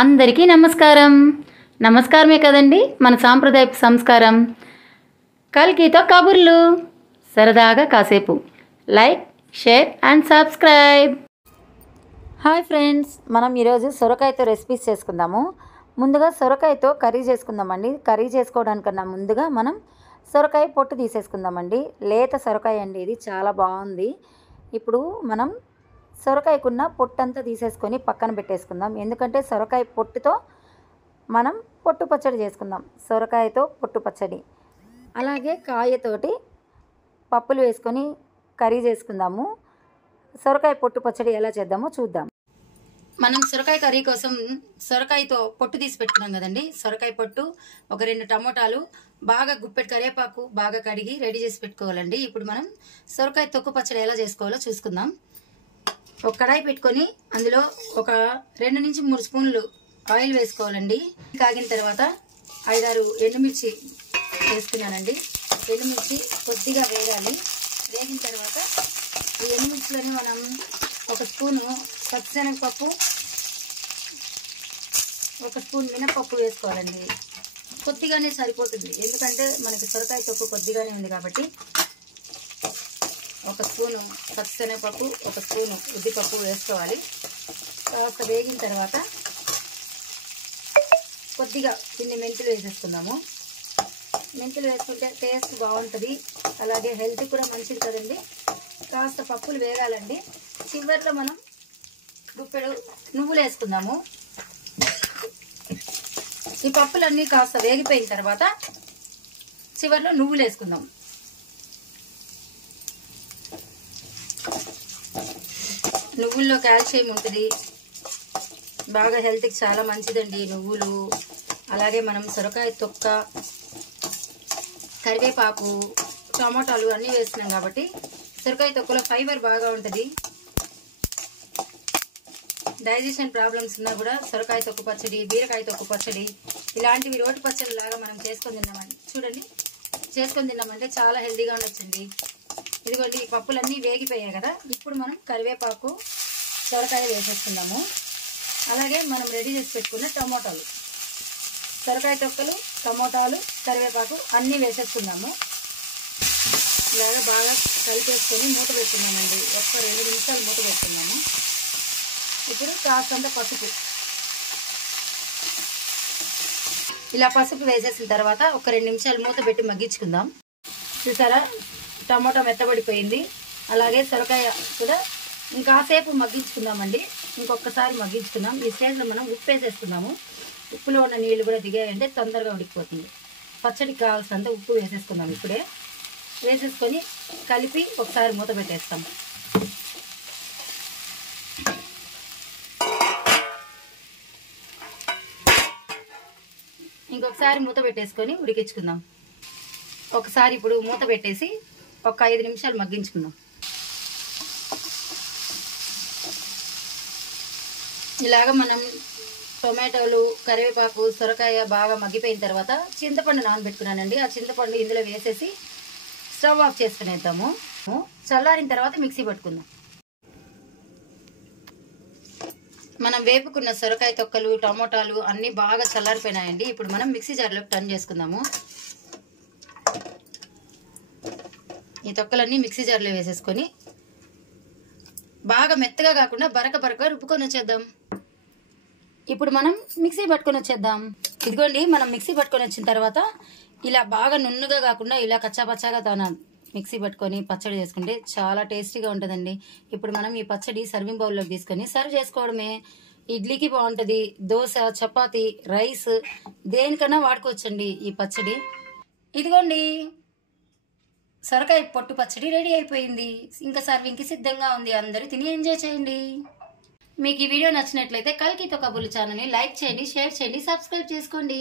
అందరికీ నమస్కారం. నమస్కారమే కదండి మన సాంప్రదాయపు సంస్కారం. కల్కితో కబుర్లు, సరదాగా కాసేపు. Like, share and subscribe. Hi friends, మనం ఈరోజు సొరకాయతో రెసిపీస్ చేసుకుందాము. ముందుగా సొరకాయతో కర్రీ చేసుకుందామండి. కర్రీ చేసుకోవడానికన్నా ముందుగా మనం సొరకాయ పొట్టు తీసేసుకుందామండి. లేత సొరకాయ అండి, ఇది చాలా బాగుంది. ఇప్పుడు మనం సొరకాయకున్న పొట్టంతా తీసేసుకొని పక్కన పెట్టేసుకుందాం. ఎందుకంటే సొరకాయ పొట్టుతో మనం పొట్టు పచ్చడి చేసుకుందాం. సొరకాయతో పొట్టు పచ్చడి, అలాగే కాయతోటి పప్పులు వేసుకొని కర్రీ చేసుకుందాము. సొరకాయ పొట్టు పచ్చడి ఎలా చేద్దామో చూద్దాం. మనం సొరకాయ కర్రీ కోసం సొరకాయతో పొట్టు తీసి పెట్టుకున్నాం కదండి. సొరకాయ పొట్టు, ఒక 2 టమోటాలు, బాగా గుప్పెడు కరివేపాకు బాగా కడిగి రెడీ చేసి పెట్టుకోవాలండి. ఇప్పుడు మనం సొరకాయ తొక్కు పచ్చడి ఎలా చేసుకోవాలో చూసుకుందాం. ఒక కడాయి పెట్టుకొని అందులో ఒక 2 నుంచి 3 స్పూన్లు ఆయిల్ వేసుకోవాలండి. కాగిన తర్వాత 5-6 ఎండుమిర్చి వేసుకున్నానండి. ఎండుమిర్చి కొద్దిగా వేగాలి. వేగిన తర్వాత ఈ ఎండుమిర్చిలోని మనం ఒక స్పూను పచ్చిశనగపప్పు, ఒక స్పూన్ మినపప్పు వేసుకోవాలండి. కొద్దిగానే సరిపోతుంది, ఎందుకంటే మనకి సొరకాయ తొక్కు కొద్దిగానే ఉంది కాబట్టి. ఒక స్పూను పచ్చిశనగపప్పు, ఒక స్పూను ఉద్దిపప్పు వేసుకోవాలి. కాస్త వేగిన తర్వాత కొద్దిగా కొన్ని మెంతులు వేసేసుకుందాము. మెంతులు వేసుకుంటే టేస్ట్ బాగుంటుంది, అలాగే హెల్త్ కూడా మంచిది కదండి. కాస్త పప్పులు వేగాలండి. చివరిలో మనం గుప్పెడు నువ్వులు వేసుకుందాము. ఈ పప్పులన్నీ కాస్త వేగిపోయిన తర్వాత చివరిలో నువ్వులు వేసుకుందాం. నువ్వుల్లో కాల్షియం ఉంటుంది, బాగా హెల్త్కి చాలా మంచిదండి నువ్వులు. అలాగే మనం సొరకాయ తొక్క, కరివేపాకు, టమాటాలు అన్నీ వేస్తున్నాం కాబట్టి సొరకాయ తొక్కలో ఫైబర్ బాగా ఉంటుంది. డైజెషన్ ప్రాబ్లమ్స్ ఉన్నా కూడా సొరకాయ తొక్కు పచ్చడి, బీరకాయ తొక్కు పచ్చడి ఇలాంటివి రోటి పచ్చడి లాగా మనం చేసుకొని తిన్నామండి. చూడండి, చేసుకొని తిన్నామంటే చాలా హెల్తీగా ఉండొచ్చండి. ఇదిగోండి, పప్పులన్నీ వేగిపోయాయి కదా. ఇప్పుడు మనం కరివేపాకు, సొరకాయ వేసేసుకుందాము. అలాగే మనం రెడీ చేసి పెట్టుకున్న టమోటాలు, సొరకాయ తొక్కలు, టమోటాలు, కరివేపాకు అన్నీ వేసేసుకుందాము. ఇలాగా బాగా కలిపేసుకొని మూత పెట్టుకుందామండి. ఒక్క 2 నిమిషాలు మూత పెట్టుకుందాము. ఇప్పుడు కాస్తంత పసుపు, ఇలా పసుపు వేసేసిన తర్వాత ఒక 2 నిమిషాలు మూత పెట్టి మగ్గించుకుందాం. చూసారా, టమోటా మెత్తబడిపోయింది. అలాగే సొరకాయ కూడా ఇంకాసేపు మగ్గించుకుందామండి. ఇంకొకసారి మగ్గించుకుందాం. ఈ స్టేజ్లో మనం ఉప్పు వేసేసుకుందాము. ఉప్పులో ఉన్న నీళ్ళు కూడా దిగాయంటే తొందరగా ఉడికిపోతుంది. పచ్చడికి కావాల్సినంత ఉప్పు వేసేసుకుందాం. ఇప్పుడే వేసేసుకొని కలిపి ఒకసారి మూత పెట్టేస్తాం. ఇంకొకసారి మూత పెట్టేసుకొని ఉడికించుకుందాం. ఒకసారి ఇప్పుడు మూత పెట్టేసి ఒక 5 నిమిషాలు మగ్గించుకుందాం. ఇలాగ మనం టొమాటోలు, కరివేపాకు, సొరకాయ బాగా మగ్గిపోయిన తర్వాత చింతపండు నానబెట్టుకున్నానండి. ఆ చింతపండు ఇందులో వేసేసి స్టవ్ ఆఫ్ చేసుకునేద్దాము. చల్లారిన తర్వాత మిక్సీ పట్టుకుందాం. మనం వేపుకున్న సొరకాయ తొక్కలు, టమోటాలు అన్నీ బాగా చల్లారిపోయినాయండి. ఇప్పుడు మనం మిక్సీ జార్లోకి టర్న్ చేసుకుందాము. ఈ తొక్కలన్నీ మిక్సీ జార్లో వేసేసుకొని బాగా మెత్తగా కాకుండా బరక రుబ్బుకొని వచ్చేద్దాం. ఇప్పుడు మనం మిక్సీ పట్టుకొని వచ్చేద్దాం. ఇదిగోండి, మనం మిక్సీ పట్టుకొని వచ్చిన తర్వాత ఇలా బాగా నున్నగా కాకుండా ఇలా కచ్చాపచ్చాగా తన మిక్సీ పట్టుకొని పచ్చడి చేసుకుంటే చాలా టేస్టీగా ఉంటుందండి. ఇప్పుడు మనం ఈ పచ్చడి సర్వింగ్ బౌల్లోకి తీసుకొని సర్వ్ చేసుకోవడమే. ఇడ్లీకి బాగుంటుంది, దోశ, చపాతి, రైస్ దేనికన్నా వాడుకోవచ్చండి ఈ పచ్చడి. ఇదిగోండి, సొరకాయ పొట్టు పచ్చడి రెడీ అయిపోయింది. ఇంకా సర్వింగ్కి సిద్ధంగా ఉంది. అందరూ తిని ఎంజాయ్ చేయండి. మీకు ఈ వీడియో నచ్చినట్లయితే కల్కితో కబుర్లు ఛానల్ని లైక్ చేయండి, షేర్ చేయండి, సబ్స్క్రైబ్ చేసుకోండి.